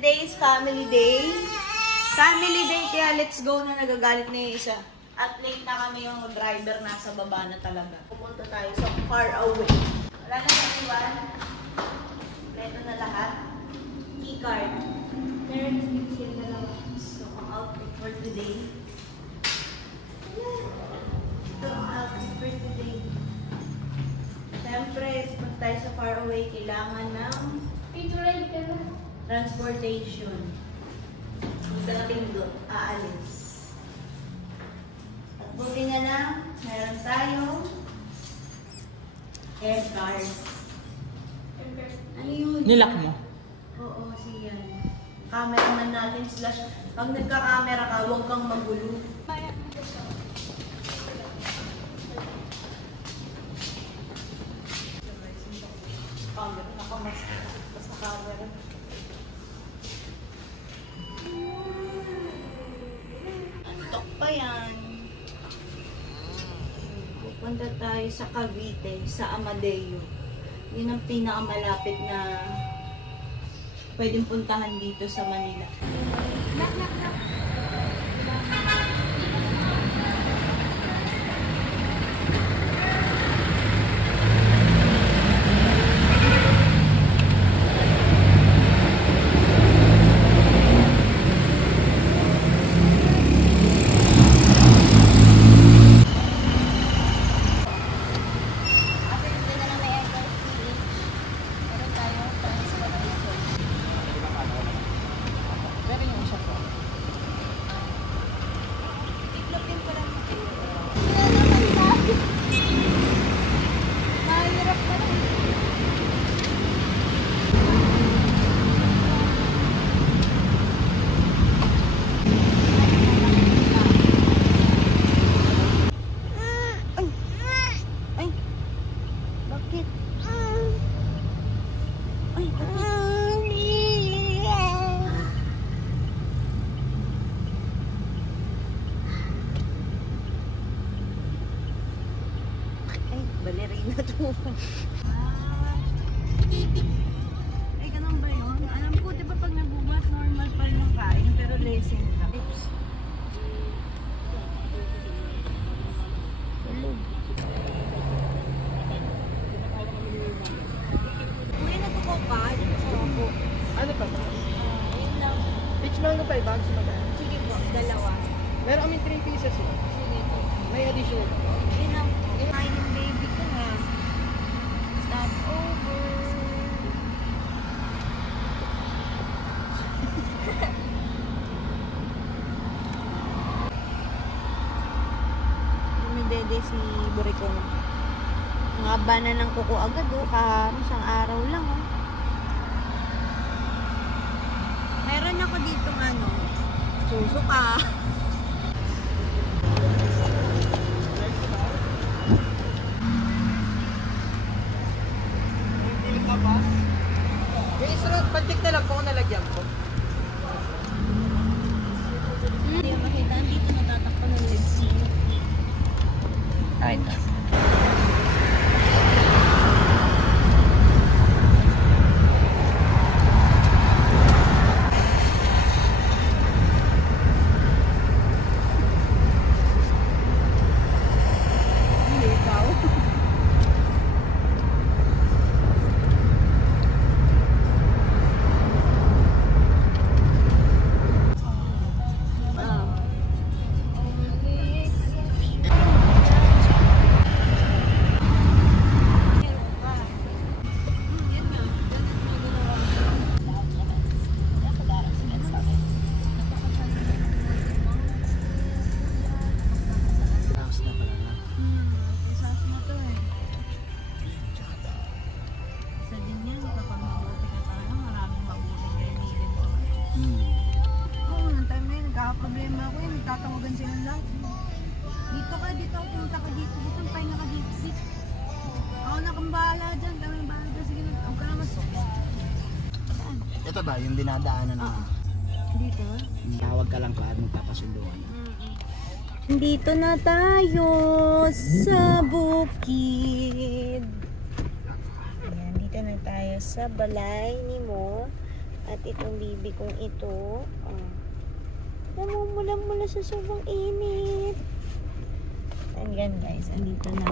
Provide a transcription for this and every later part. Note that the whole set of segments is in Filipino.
today is family day. Family day, kaya let's go na, nagagalit na yung isa. At late na kami, yung driver nasa baba na talaga. Pupunta tayo sa far away. Wala na sa iwan. Kompleto na lahat. Key card. Parents gives yung dalawa. So, ang outfit for today. Ito ang outfit for today. Siyempre, pag tayo sa far away, kailangan ng transportation. Pagdating doon, aalis. At buti na lang, meron tayong air cars. Ano yun? Nilak mo? Oo, siya. Cameraman natin slash, pag nagka-camera ka, huwag kang magulo. Camera, basta camera. Antok pa yan. Pupunta tayo sa Cavite, sa Amadeo. Yun ang pinakamalapit na pwedeng puntahan dito sa Manila. Balerina to. Ay, ganun ba yun? Alam ko, di ba pag nagubat, normal pa rin ang kain, pero lesson ka. Kuya, natuko pa? Opo. Ano pa ba? Ayun lang. Peach mango 5 bags magkano? Sige po, dalawa. Meron kami 3 pieces yun. Sige po. May additional. Ayun lang. Kain ng baby ko na. Stop over. Dumidede si Burikong. Ang haba na ng kuko agad oh. Isang araw lang oh. Meron ako dito susuka. Yung isunod, pantik na lang kung nalagyan ko. Hindi makita. Dito natatakpan ng legs mo. Ay, ito. Problema ako yun, nagtatawagan sila lang. Dito ka, dito ako, pumunta ka dito, dito, pahinga ka dito, dito. Ako na kang bahala dyan, kami bahala dyan, sige na, huwag ka naman sukis. Ito ba, yung dinadaanan na? Dito? Tawag ka lang pa at magpapasunduan. Dito na tayo sa bukid. Ayan, dito na tayo sa balay ni Mo. At itong bibi kong ito, namumula-mula sa sobrang init. And yan guys, andito na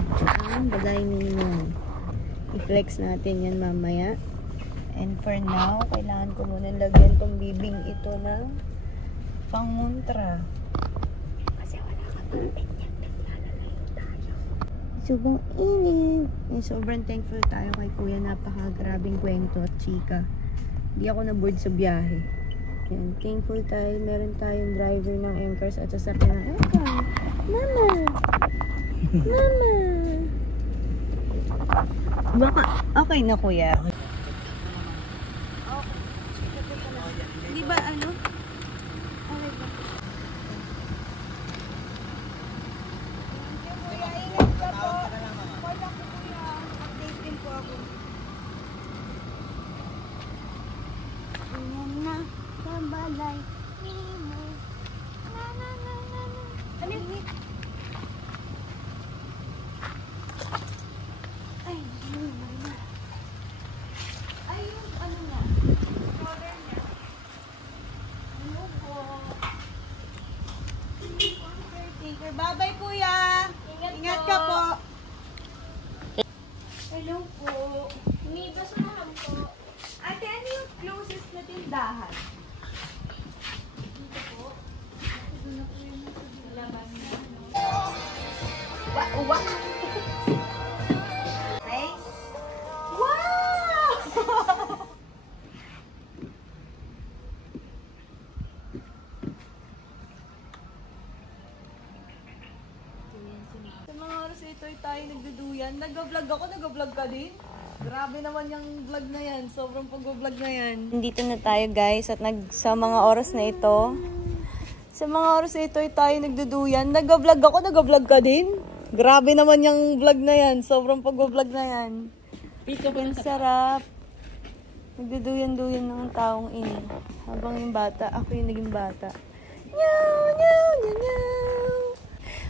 ang Balay Nemo. I-flex natin yan mamaya. And for now, kailangan ko muna lagyan tong bibing ito ng pangontra. Kasi wala ka pang pinyak, naglalalayo tayo. Sobrang init. And sobrang thankful tayo kay Kuya. Napaka-grabing kwento at chika. Hindi ako na-board sa biyahe. Yan, thankful tayo. Meron tayong driver ng M-Cars at sasakyan ng M-Car. Mama! Mama! Baka, okay na Kuya. Di ba ano? Okay ba? Kuya, ingat ka po. Wala ko Kuya. Update din po ako. Na sa Balay Nemo. Na na na na na. Ano yun? Ay, Marina. Ay, yung ano niya? Order niya. Ano po? Caretaker. Bye-bye, Kuya. Ingat ka po. Hello po. Umiba sa mahal po. Ate, ano yung closest na tindahan? Dito po. Doon na po yung labas na. Wa? Ay? Wow! Sa mga oras ito ay tayo nagduduyan. Nag-vlog ako, nag-vlog ka din? Grabe naman yung vlog na yan. Sobrang pag-vlog na yan. Nandito na tayo guys at sa mga oras na ito. Sa mga oras na ito ay tayo nagduduyan. Nag-vlog ako, nag-vlog ka din? Grabe naman yung vlog na yan. Sobrang pag-vlog na yan. Ang sarap. Nagduduyan-duyan ng taong ini. Habang yung bata, ako yung naging bata. Nyaw, nyaw, nyaw, nyaw.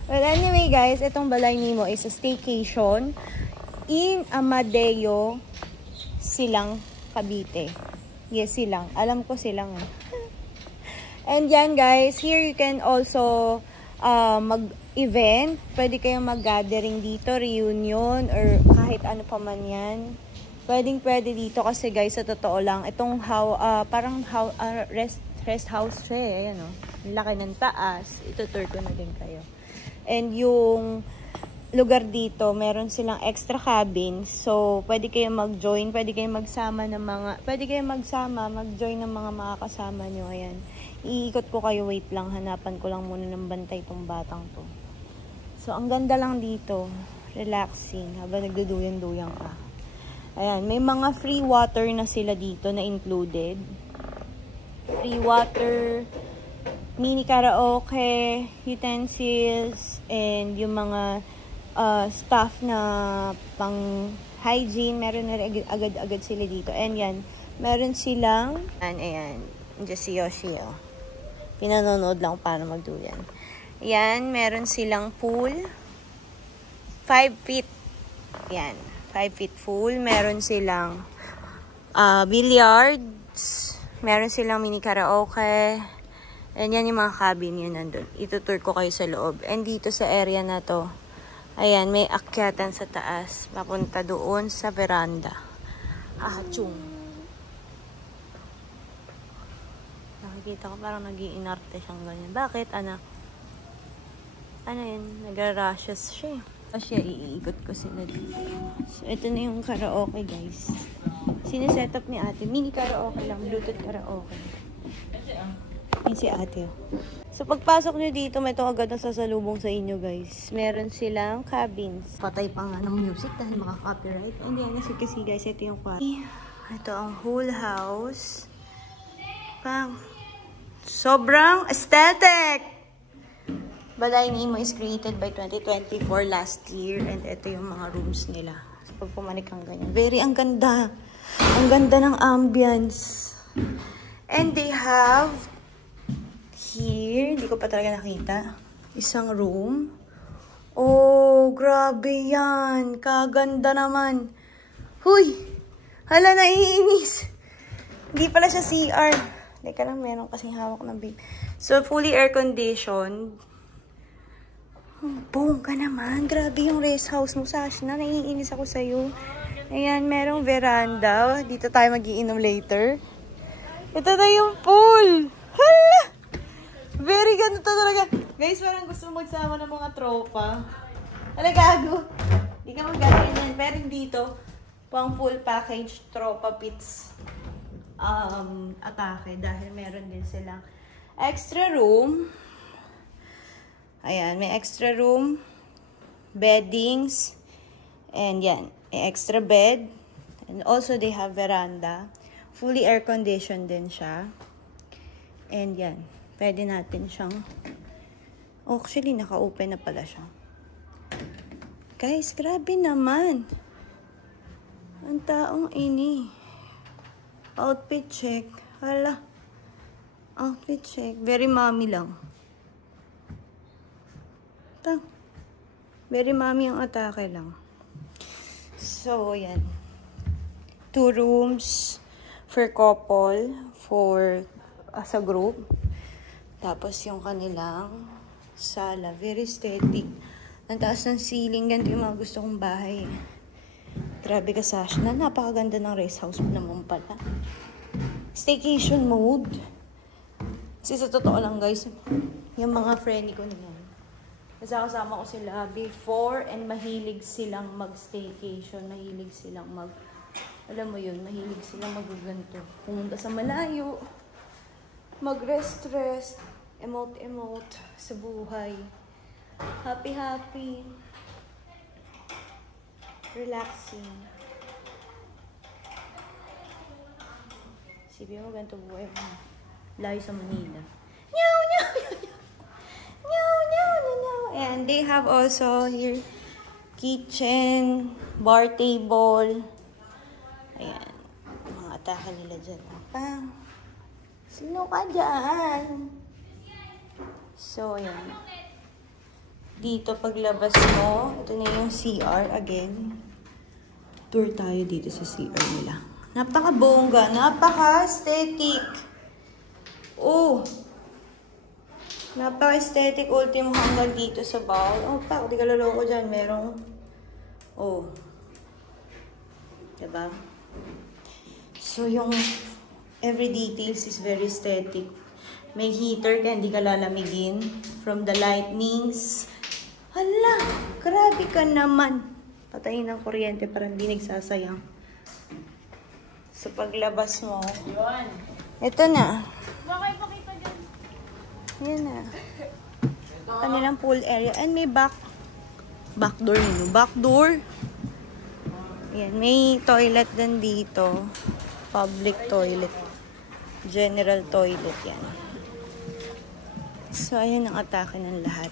Well, anyway guys, itong Balay Nemo is a staycation in Amadeo, Silang, Cavite. Yes, Silang. Alam ko Silang eh. And yan guys, here you can also mag-event. Pwede kayong mag-gathering dito, reunion, or kahit ano pa man yan. Pwede dito kasi guys, sa totoo lang, itong parang rest house siya eh. Ayan o. Laki ng taas. Itutur ko na din kayo. And yung lugar dito, meron silang extra cabins. So, pwede kayong mag-join, pwede kayong mag-join ng mga makakasama nyo. Ayan. Iikot ko kayo, wait lang, hanapan ko lang muna ng bantay tong batang to. So, ang ganda lang dito. Relaxing, habang nagduduyan-duyan ka. Ayan, may mga free water na sila dito na included. Free water, mini karaoke, utensils, and yung mga stuff na pang hygiene, meron na agad-agad sila dito. And yan, meron silang, ayan, just si Yoshi, oh. Pinanonood lang para magduyan. Yan, meron silang pool, 5 feet, yan, 5 feet full. Meron silang billiards, meron silang mini karaoke, and yan yung mga cabin yun nandun. Itutur ko kayo sa loob. And dito sa area na to, ayan, may akyatan sa taas. Papunta doon sa veranda. Ahachung. Nakikita ko parang nag-iinarte siyang ganyan. Bakit, anak? Ano yun? Nagra-rashes siya. Kasi iikot ko sila dito. So, ito na yung karaoke, guys. Sineset up ni ate. Mini karaoke lang. Bluetooth karaoke. Yan si ate. So, pagpasok nyo dito, may ito agad na sasalubong sa inyo, guys. Meron silang cabins. Patay pa nga ng music dahil maka-copyright. And yan, kasi guys, ito yung kwarto. Ito ang whole house. Pang. Sobrang aesthetic! Balay Nemo is created by 2024 last year. And ito yung mga rooms nila. So, pag pumanik ang ganyan. Ang ganda. Ang ganda ng ambience. And they have here, hindi ko pa talaga nakita, isang room. Oh, grabe yan. Kaganda naman. Huy! Hala, naiinis. Hindi pala siya CR. Teka lang, meron kasing hawak na babe. So, fully air-conditioned. Bongga naman. Grabe yung rest house mo, Sashna. Naiinis ako sa'yo. Ayan, merong veranda. Dito tayo mag-iinom later. Ito na yung pool. Hala! Very ganito talaga. Guys, parang gusto magsama ng mga tropa. Hala, gago. Hindi ka mag-ganyan. Pero dito, pang full package tropa pits atake. Dahil meron din silang extra room. Ayan, may extra room. Beddings. And yan. Extra bed. And also, they have veranda. Fully air-conditioned din siya. And yan. Pwede natin siyang... Oh, actually, naka-open na pala siya. Guys, grabe naman. Ang taong ini. Outfit check. Hala. Outfit check. Very mommy lang. Very mommy ang atake lang. So, yan. 2 rooms for couple, for as a group. Tapos yung kanilang sala. Very aesthetic. Ang taas ng ceiling. Ganito yung mga gusto kong bahay. Grabe ka, Sashna. Napakaganda ng rest house mo naman pala. Staycation mode. Kasi sa totoo lang, guys, yung mga friendly ko niyan. Kasi kasama ko sila before and mahilig silang mag-staycation. Mahilig silang alam mo yun, mahilig silang mag-ganto. Pumunta sa malayo. Mag-rest-rest. Emote-emote sa buhay. Happy-happy. Relaxing. Sabi mo, ganito buhay mo. Layo sa Manila. Nyaw, nyaw, nyaw, nyaw. Nyaw, nyaw, nyaw, nyaw. And they have also here kitchen, bar table. Ayan. Mga atake nila dyan. Pa. Sino ka dyan? So, ayan. Dito, paglabas mo, ito na yung CR again. Tour tayo dito sa CR nila. Napaka-bongga, napaka-aesthetic. Oh! Napaka-aesthetic, ultimo hanggang dito sa bowl. Oh, pa, di ka loloko dyan. Merong, oh. Diba? So, yung every details is very aesthetic. May heater kaya hindi ka lalamigin. From the lightnings. Hala, grabe ka naman. Patayin ng kuryente para hindi nagsasayang. Sa paglabas mo. Yun. Ito na. Bakit pakita dyan? Yan na. Kanilang pool area. And may back door nyo. Back door. Yan. May toilet din dito. Public toilet. General toilet yan. So, ayan ang atake ng lahat.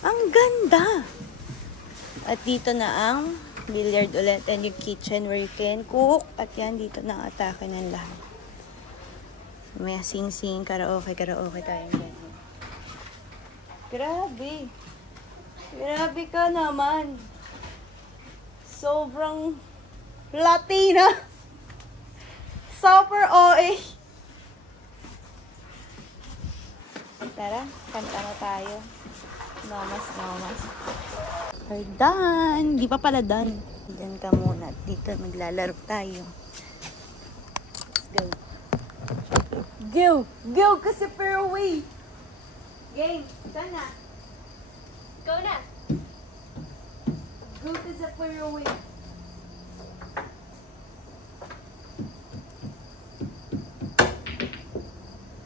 Ang ganda! At dito na ang billiard ulit and yung kitchen where you can cook. At yan, dito na ang atake ng lahat. May sing-sing, karaoke tayo dyan. Grabe. Grabe ka naman. Sobrang Latina. Super OA. Tara, kanta na tayo. Nomas. We're done. Di pa pala done. Diyan ka muna. Dito maglalaro tayo. Let's go. Go kasi fairway. Game. Saan na? Go na. Go to the fairway.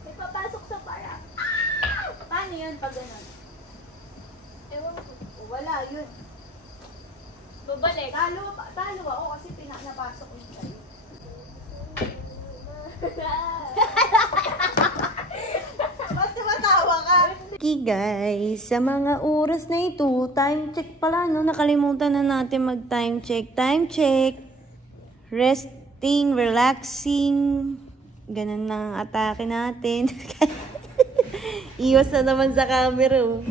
May papasok sa para. Paano yun pag ganun? Ewan ko. Wala yun. Babalik. Talo ako kasi napasok ko sa'yo. Basta matawa ka. Okay guys, sa mga oras na ito, time check pala, no? Nakalimutan na natin mag-time check. Time check. Resting, relaxing. Ganun na ang atake natin. Iwas na naman sa camera, oh.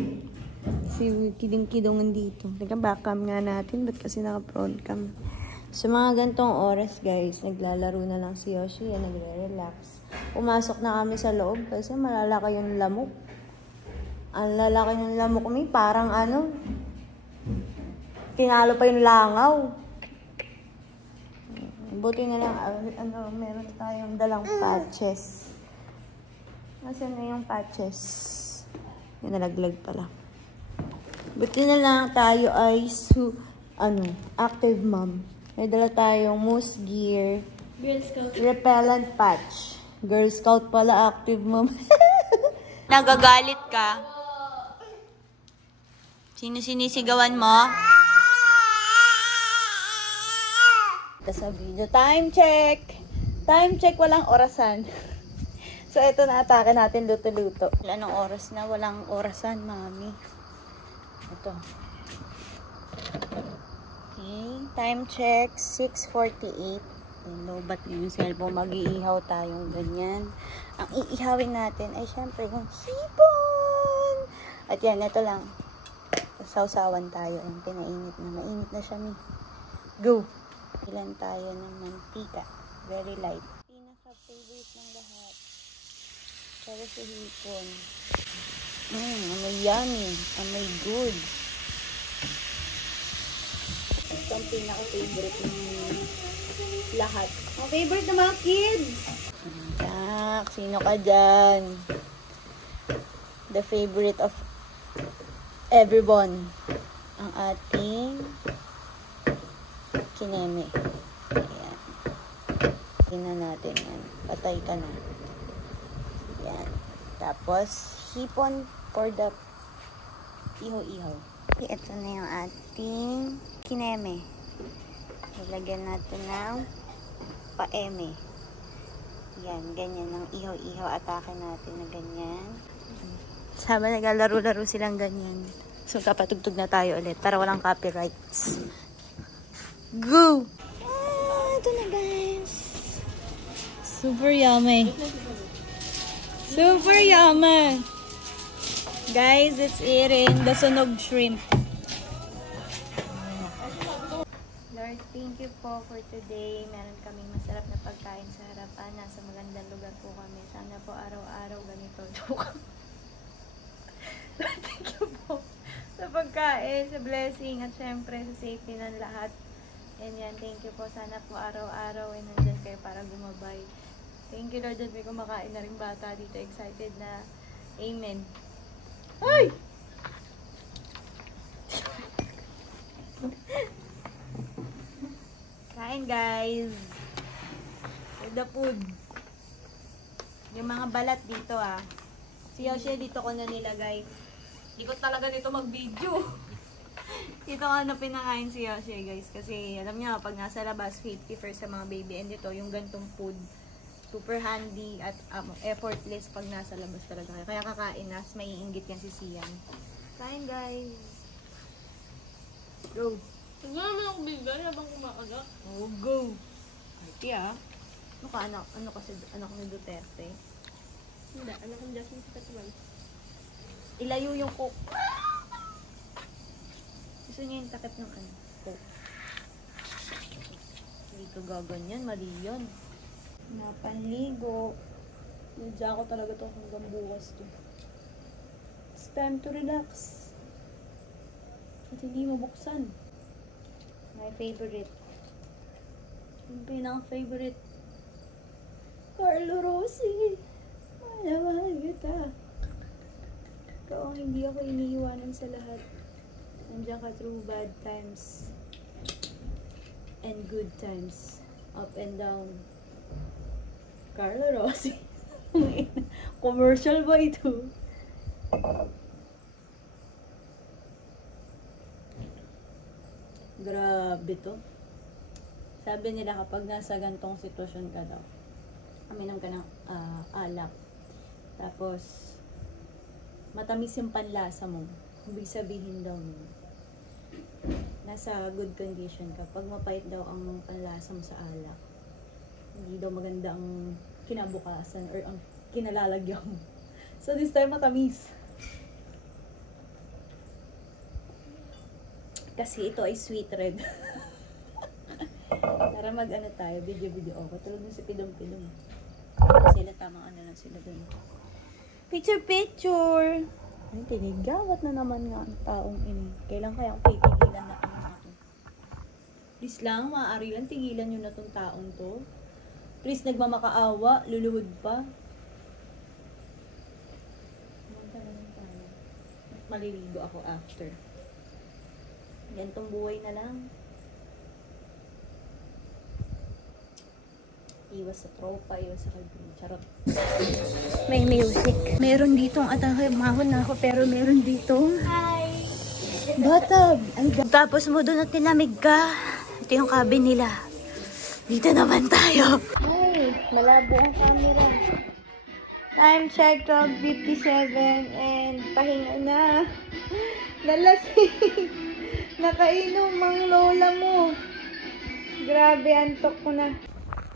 Si kiding-kidongan dito. Teka, back cam nga natin. Ba't kasi naka-front cam? Sa mga gantong oras, guys, naglalaro na lang si Yoshi, nagre-relax. Pumasok na kami sa loob kasi malalaki yung lamok. Ang lalaki ng lamok mi, parang ano, tinalo pa yung langaw. Buti na lang, meron tayong dalang patches. Nasaan na yung patches? Yung nalaglag pala. Buti na lang tayo ay active mom. May dala tayong Moose Gear Girl Scout. repellent patch. Girl Scout pala, active mom. Nagagalit ka? Sino sinisigawan mo? Sa video. Time check! Time check, walang orasan. So, ito na atake natin, luto-luto. Anong oras na? Walang orasan, mami. Ito. Okay, time check, 6:48. Lobat yung cellphone, mag-iihaw tayong ganyan. Ang iihawin natin ay syempre yung hipon. At yan, ito lang. Sausawan tayo. Ang pinainit na. Mainit na siya, mi. Go! Ilan tayo ng mantika. Very light. Pinaka-favorite ng lahat. Para sa hipon. Amoy yummy. Amoy good. Ito ang pinaka-favorite ng lahat. Ang favorite ng mga kids! Tak, sino ka dyan? The favorite of everyone. Ang ating kineme. Ayan. Tingnan natin yan. Patay ka na. Ayan. Tapos, hipon for the iho-iho. Ito na yung ating kineme. Ilagyan natin ng paeme. Yan, ganyan ang iho-iho. Atake natin na ganyan. Sama naglalaro-laro silang ganyan. So, kapatugtog na tayo ulit para walang copyrights. Go! Ito na, guys. Super yummy. Super yummy. Guys, it's eating the sunog shrimp. Lord, thank you po for today. Meron kaming masarap na pagkain sa harapan. Nasa magandang lugar po kami. Sana po araw-araw ganito. Joke. Lord, thank you po sa pagkain, sa blessing, at syempre sa safety ng lahat. And yan, thank you po. Sana po araw-araw ay nandyan kayo para gumabay. Thank you, Lord, that may kumakain na rin bata dito. Excited na. Amen. Ay! Kain, guys. With the food. Yung mga balat dito, ah. Si Yoshi, dito ko na nilagay. Hindi ko talaga dito mag-video. Dito ko na pinakain si Yoshi, guys. Kasi, alam niyo, pag nasa labas, safety first sa mga baby. And dito, yung gantong food, super handy at effortless pag nasa labas talaga. Kaya kakain na, may iinggit yan si Sian. Kain, guys. Go. Huwag naman ako bigay habang kumakaga. Oh, go. Arte, ah. Ano ka, anak? Ano kasi, anak ni Duterte? Hindi, anak ng Jasmine sa katuman. Ilayo yung coke. Gusto niya yung takip ng ano? Coke. Hindi ka gaganyan, mali yun. Napanligo. Nadya ko talaga to hanggang bukas to. It's time to relax. At hindi mabuksan. My favorite. Yung pinaka-favorite. Carlo Rossi. Mahal kita. Ikaw ang hindi ako iniiwanan sa lahat. Nandiyan ka through bad times. And good times. Up and down. Carlo Rossi. Commercial ba ito? Grabe to. Sabi nila kapag nasa gantong sitwasyon ka daw, aminom ka ng alak. Tapos, matamis yung panlasa mo. Ibig sabihin daw nun, nasa good condition ka. Pag mapait daw ang panlasa mo sa alak, hindi daw maganda ang kinabukasan or ang kinalalagyan mo. So, this time matamis. Kasi ito ay sweet red. Para mag-ano tayo, video-video ako. Tulog na si Pidong-Pidong. Sila tamang ano lang sila dun. Picture! Ay, tinigawat na naman nga ang taong ini. Kailan kaya akong titigilan na ano ako? Please lang, maaari lang, tigilan nyo na tong taong to. Please, nagmamakaawa, luluhod pa. Maliligo ako after. Gantong buhay na lang. Iwas sa tropa, iwas sa kaibigan. Charot. May music. Meron ditong atake. Mahon na ako pero meron ditong... Hi! Batag! Tapos mo doon at nilamig ka. Ito yung cabin nila. Dito naman tayo. Ay, malabo ang camera. Time check, 12:57 and pahinga na. Nalasing. Nakainom ang lola mo. Grabe, antok ko na.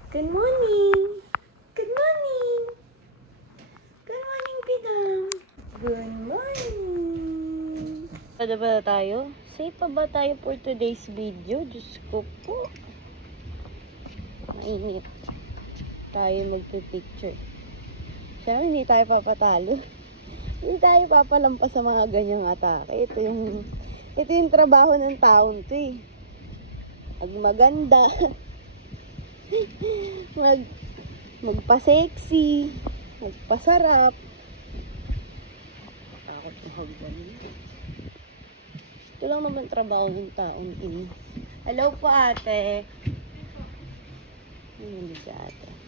Good morning! Good morning! Good morning, Pidam! Good morning! Pada ba tayo? Safe pa ba tayo for today's video? Diyos ko po. Mainit. Tayo magpipicture. Siyempre, hindi tayo papatalo. Hindi tayo papalampas sa mga ganyang atake. Ito yung trabaho ng taon to eh. Maganda. Magpa-sexy, magpasarap. Takot na hagdan. Ito lang naman trabaho ng taon ini. Hello po ate. Ano si ate?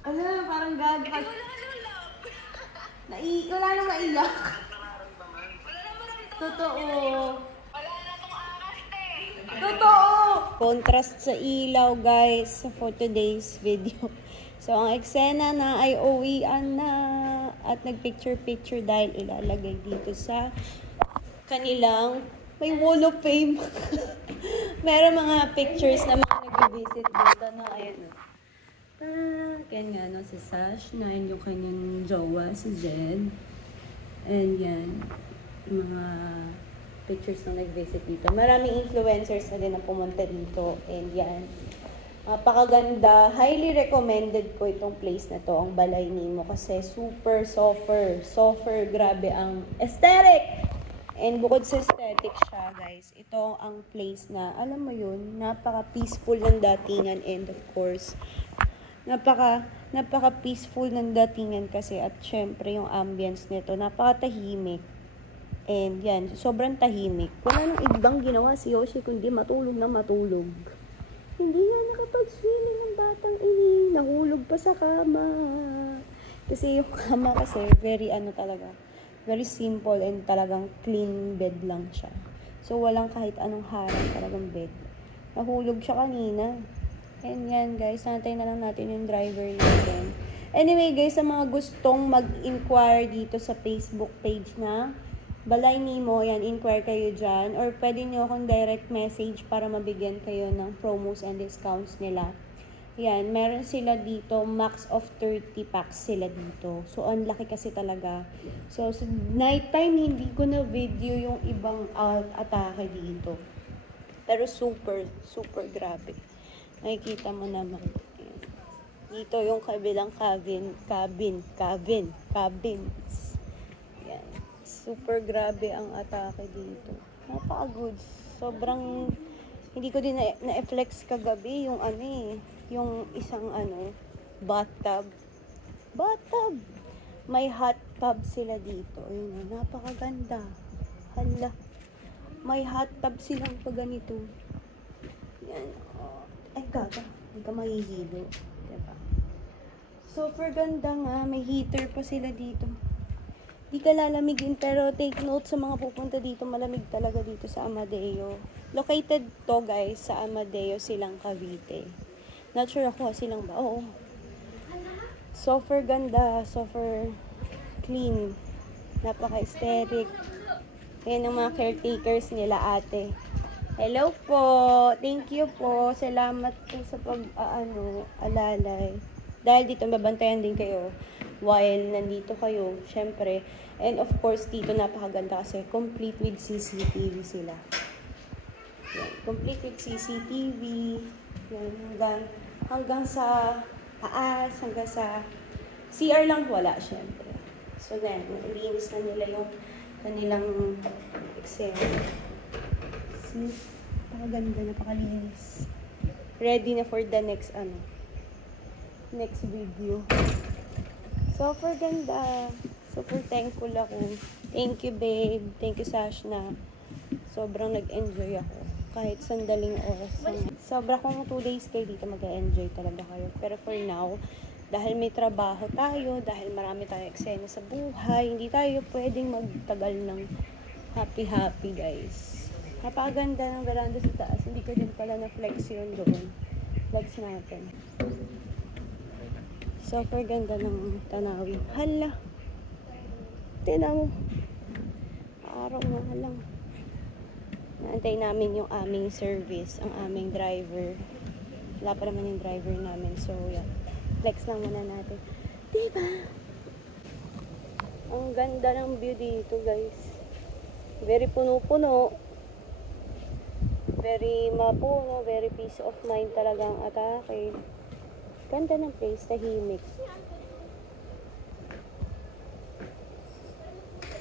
Ano, parang gagawin. Wala nang maiyak. Totoo. Totoo. Contrast sa ilaw, guys, for today's video. So, ang eksena na ay uwian na at nagpicture-picture dahil ilalagay dito sa kanilang may wall of fame. Meron mga pictures na mga nag-visit dito na ayun. Kaya nga, no, si Sash, na yung kanyang jowa, si Jed. And yan, yung mga pictures na nag-visit dito. Maraming influencers na din na pumunta dito. And yan, napakaganda. Highly recommended ko itong place na to, ang Balay Nemo. Kasi super softer, grabe ang aesthetic! And bukod sa aesthetic siya, guys, ito ang place na, alam mo yun, napaka-peaceful ng datingan. And of course, napaka-peaceful ng datingan kasi at syempre yung ambience nito, napaka-tahimik. And yan, sobrang tahimik. Wala nang ibang ginawa si Yoshi kundi matulog na matulog. Hindi nga nakapag-swimming ng batang ini. Nahulog pa sa kama. Kasi yung kama kasi very very simple and talagang clean bed lang siya. So walang kahit anong harang, talagang bed. Nahulog siya kanina. And yan guys, nantay na lang natin yung driver natin. Anyway guys, sa mga gustong mag-inquire dito sa Facebook page na Balay Nemo, yan, inquire kayo dyan. Or pwede nyo akong direct message para mabigyan kayo ng promos and discounts nila. Yan, meron sila dito, max of 30 packs sila dito. So, ang laki kasi talaga. So, sa nighttime, hindi ko na video yung ibang atake dito. Pero super grabe. Nakikita mo naman. Ayan. Dito yung kabilang cabins. Ayan. Super grabe ang atake dito. Napaka-good. Sobrang, hindi ko din na-flex kagabi yung yung isang bathtub. May hot tub sila dito. Ayun, napakaganda. Hala. May hot tub silang pag ganito. Yan. Ay, gaga. Hindi ka mahihilo. Diba? Super ganda nga. May heater pa sila dito. Di ka lalamigin, pero take note sa mga pupunta dito. Malamig talaga dito sa Amadeo. Located to, guys, sa Amadeo, Silang Cavite. Not sure ako silang ba. Oo. Super ganda. Super clean. Napaka-aesthetic. Ayan ang mga caretakers nila, ate. Hello po. Thank you po. Salamat po sa alalay. Dahil dito, mabantayan din kayo while nandito kayo, syempre. And of course, dito napakaganda kasi complete with CCTV sila. Yan, complete with CCTV. Yan, hanggang sa taas, hanggang sa CR lang wala, syempre. So then, nalinis na nila yung kanilang Excel. See? Napakaganda, napakalinis. Ready na for the next video. Super ganda. Super thankful ako. Thank you, babe. Thank you, Sashna. Sobrang nag-enjoy ako. Kahit sandaling oras. Sobra kung 2 days kayo dito, mag-enjoy talaga kayo. Pero for now, dahil may trabaho tayo, dahil marami tayong eksena sa buhay, hindi tayo pwedeng magtagal ng happy-happy, guys. Napakaganda ng veranda sa taas. Hindi ko din pala na-flex yun doon. Flex natin. Super ganda ng tanawin. Hala! Tingnan mo. Araw na lang. Naantay namin yung aming service, ang aming driver. Wala pa naman yung driver namin. So, yeah. Flex lang muna natin. Diba? Ang ganda ng view dito, guys. Very puno-puno. Very mapuno. Very peace of mind talagang atake. Ganda ng place. Tahimik.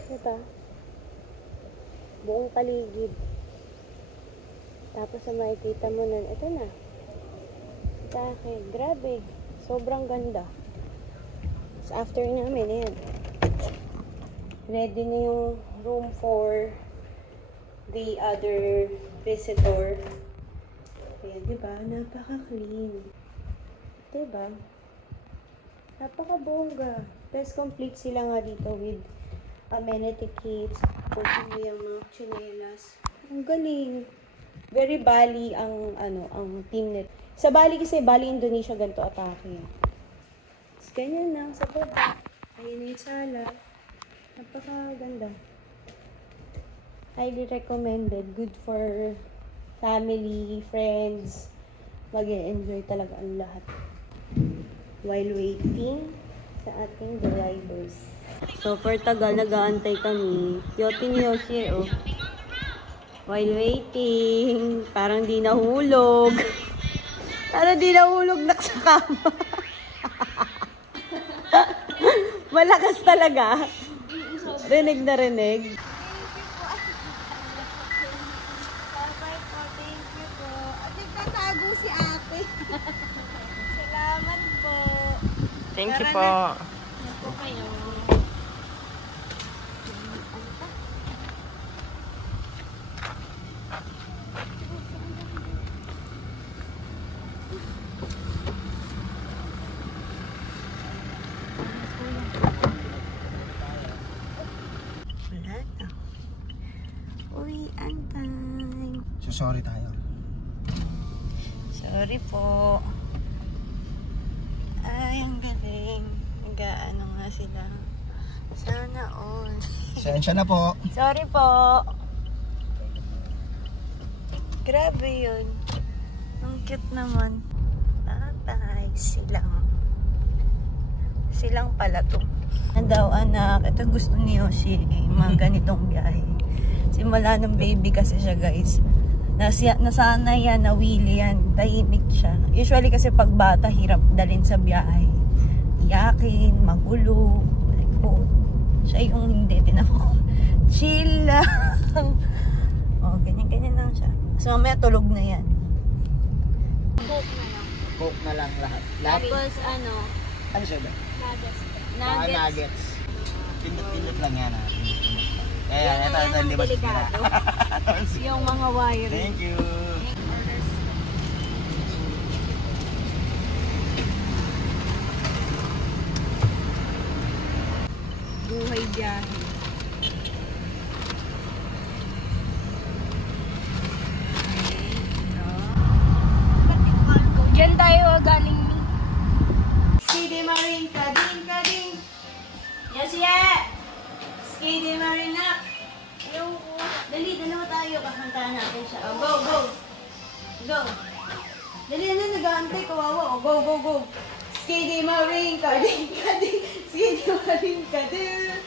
Diba? Buong paligid. Tapos sa makikita mo nun, ito na. Atake. Grabe. Sobrang ganda. So, after namin, ayan. Ready na yung room for the other visitor. Ayan, diba? Napaka-clean. Diba? Napaka-bongga. Tapos complete sila nga dito with amenity kits. Kung yung mga chinelas. Ang galing. Very Bali ang team net. Sa Bali kasi, Bali, Indonesia, ganito atake. Tapos ganyan lang sa baba. Ayun yung sala. Napakaganda. Highly recommended. Good for family, friends. Mag-enjoy talaga ang lahat. While waiting sa ating drivers. So, for tagal, nag-aantay kami. Yote ni Yoshi, oh. While waiting. Parang di nahulog. Parang di nahulog na sa kama. Malakas talaga. Rinig na rinig. Nagtatago si ate. Salamat po. Thank you po. Yan po kayo. Wala na. Uy, antay. So sorry tayo. Sorry po. Ay, ang galing. Nag-ano nga sila. Sana all. Sensya na po. Sorry po. Grabe yun. Ang cute naman. Tatay, silang pala to. Daw anak, ito gusto ni Yoshi mga ganitong biyahe. Simula ng baby kasi siya, guys. Nasanay yan, nawili yan, tahimik siya. Usually kasi pag bata, hirap dalhin sa biyahe. Iyakin, magulo, likod. Siya yung hindi, tinako. Chill lang. O, ganyan-ganyan lang siya. So, mamaya tulog na yan. Coke na lang lahat. Tapos, Ano siya ba? nuggets. Nuggets. Pindot-pindot lang yan. Ayan, ito hindi ba sira? Yung mga wiring. Thank you. Buhay biyahe. Diyan tayo galing ni. Skidi Marine, kading. Yes, yeah! Skidi Marine up! Yung Dali, dalawa tayo. Kakantahan natin siya. Oh, go, go. Go. Dali na, nag-aantay. Kawawa. Oh, go, go, go. Skiddy maring ka, ding ka, ding. Skiddy maring ka, ding.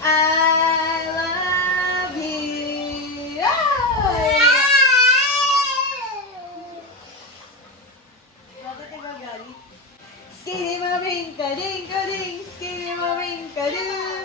I love you. Bakit ka gagalit? Skiddy maring ka, ding ka, ding. Skiddy maring ka, ding.